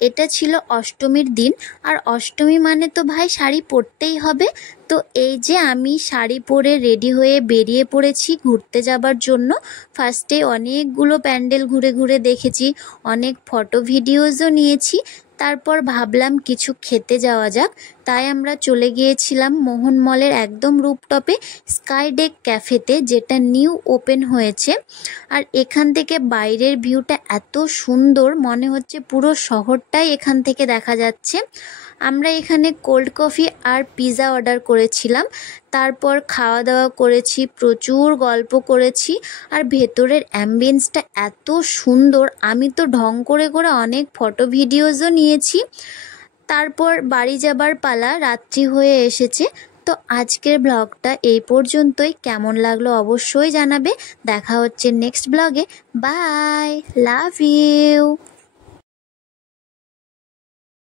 এটা ছিল অষ্টমীর দিন। আর অষ্টমী মানে তো ভাই শাড়ি পরতেই হবে। তো এই যে আমি শাড়ি পরে রেডি হয়ে বেরিয়ে পড়েছি ঘুরতে যাবার জন্য। ফার্স্টে অনেকগুলো প্যান্ডেল ঘুরে ঘুরে দেখেছি, অনেক ফটো ভিডিওজও নিয়েছি। তারপর ভাবলাম কিছু খেতে যাওয়া যাক, তাই আমরা চলে গিয়েছিলাম মোহন মলের একদম রুপটপে স্কাই ডেক ক্যাফেতে, যেটা নিউ ওপেন হয়েছে। আর এখান থেকে বাইরের ভিউটা এত সুন্দর, মনে হচ্ছে পুরো শহরটাই এখান থেকে দেখা যাচ্ছে। আমরা এখানে কোল্ড কফি আর পিৎজা অর্ডার করেছিলাম। তারপর খাওয়া দাওয়া করেছি, প্রচুর গল্প করেছি। আর ভেতরের অ্যাম্বিয়েন্সটা এত সুন্দর, আমি তো ঢং করে করে অনেক ফটো ভিডিওজও নিয়েছি। তারপর বাড়ি যাবার পালা, রাত্রি হয়ে এসেছে। তো আজকের ব্লগটা এই পর্যন্তই। কেমন লাগলো অবশ্যই জানাবে। দেখা হচ্ছে নেক্সট ব্লগে। Bye, love you.